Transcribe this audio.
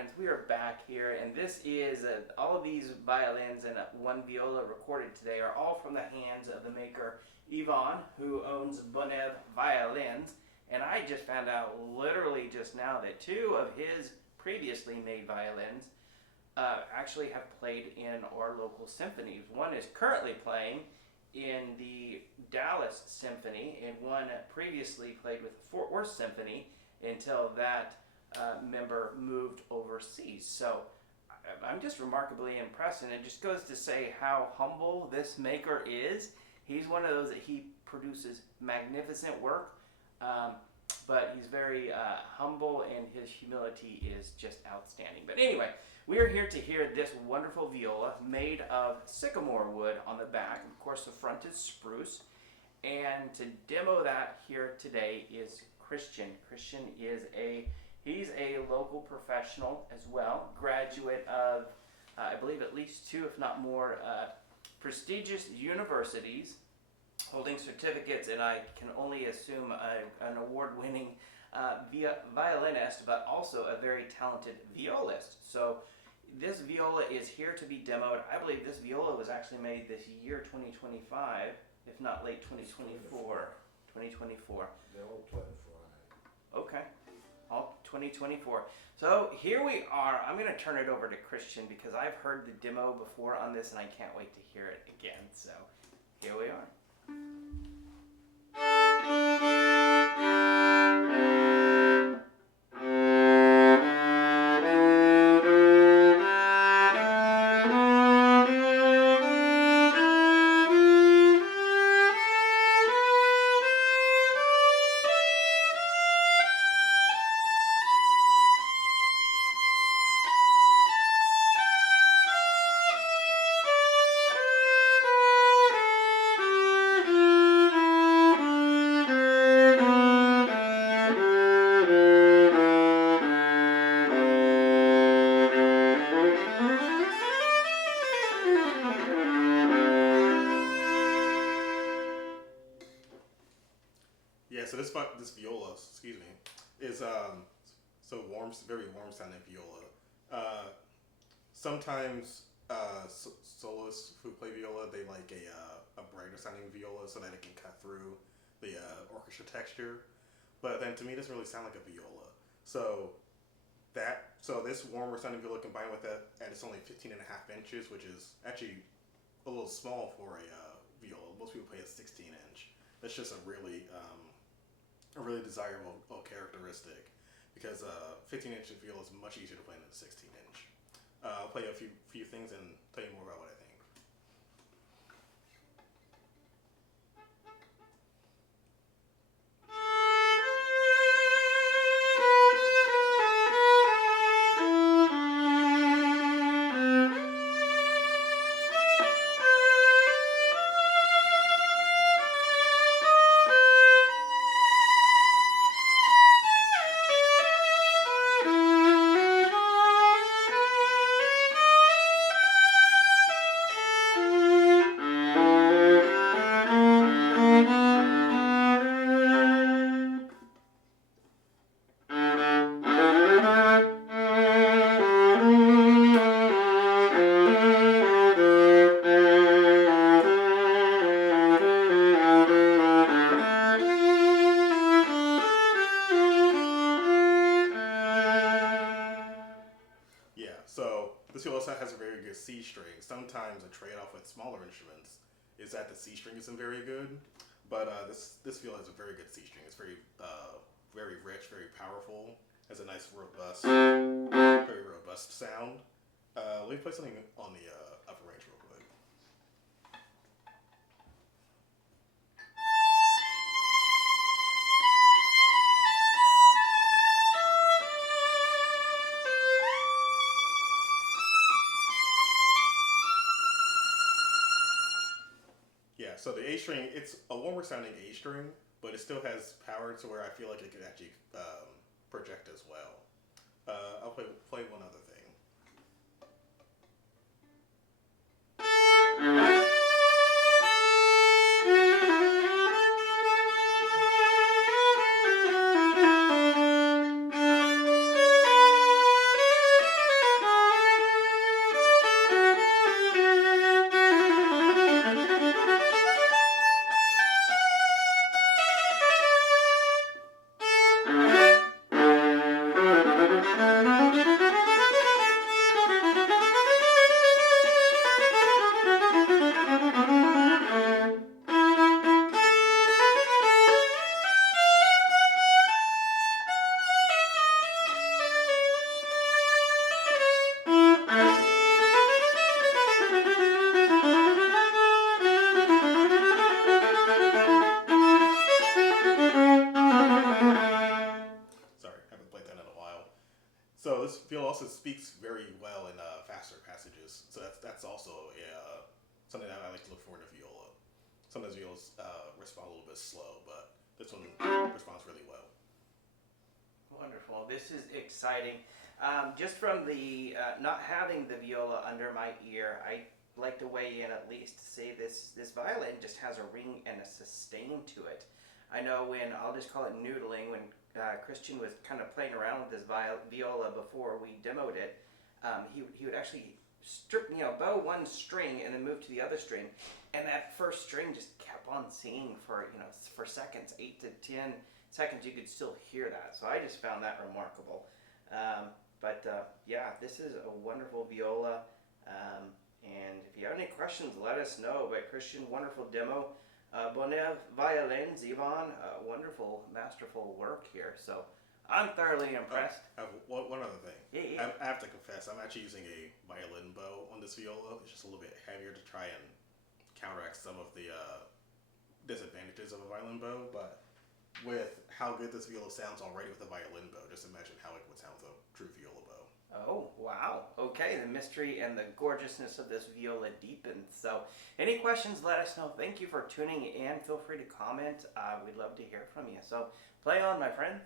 friends, we are back here, and this is all of these violins and one viola recorded today are all from the hands of the maker Ivan, who owns Bonev Violins. And I just found out literally just now that two of his previously made violins actually have played in our local symphonies. One is currently playing in the Dallas Symphony, and one previously played with the Fort Worth Symphony until that member moved overseas. So I'm just remarkably impressed, and it just goes to say how humble this maker is. He's one of those that he produces magnificent work, but he's very humble, and his humility is just outstanding. But anyway, we are here to hear this wonderful viola made of sycamore wood on the back. Of course, the front is spruce. And to demo that here today is Christian. Christian is he's a local professional as well, graduate of, I believe, at least two, if not more, prestigious universities, holding certificates, and I can only assume an award-winning violinist, but also a very talented violist. So this viola is here to be demoed. I believe this viola was actually made this year, 2025, if not late 2024. 2024. They're all 24. Okay, all 2024. So here we are. I'm going to turn it over to Christian because I've heard the demo before on this, and I can't wait to hear it again. So here we are. Yeah, so this viola, excuse me, is so warm, very warm sounding viola. Sometimes soloists who play viola, they like a brighter sounding viola so that it can cut through the orchestra texture. But then to me, it doesn't really sound like a viola. So this warmer sounding viola combined with that, and it's only 15 and a half inches, which is actually a little small for a viola. Most people play a 16 inch. That's just a really desirable characteristic, because 15-inch viola is much easier to play than a 16-inch. I'll play a few things and tell you more about what I think. This also has a very good C string. Sometimes a trade-off with smaller instruments is that the C string isn't very good, but this viola has a very good C string. It's very rich, very powerful. Has a nice very robust sound. Let me play something on the upper range real quick. Yeah, so the A string, it's a warmer sounding A string, but it still has power to where I feel like it could actually project as well. I'll play one other thing. Sorry, haven't played that in a while. So this viola also speaks very well in faster passages. So that's also something that I like to look for in a viola. Sometimes violas respond a little bit slow, but this one responds really well. Wonderful. This is exciting. Just from the not having the viola under my ear, I like to weigh in at least to say this violin just has a ring and a sustain to it. I know when, I'll just call it noodling, when Christian was kind of playing around with this viola before we demoed it, he would actually bow one string and then move to the other string, and that first string just kept on singing for for seconds, 8 to 10 seconds. You could still hear that, so I just found that remarkable. Yeah, this is a wonderful viola, and if you have any questions, let us know. But Christian, wonderful demo. Bonev Violins, Ivan, wonderful, masterful work here. So I'm thoroughly impressed. I have one other thing. Yeah. I have to confess, I'm actually using a violin bow on this viola. It's just a little bit heavier to try and counteract some of the disadvantages of a violin bow. But with how good this viola sounds already with a violin bow, just imagine how it would sound with a true viola bow. Oh, wow. Okay, the mystery and the gorgeousness of this viola deepens. So, any questions, let us know. Thank you for tuning in. Feel free to comment. We'd love to hear from you. So, play on, my friends.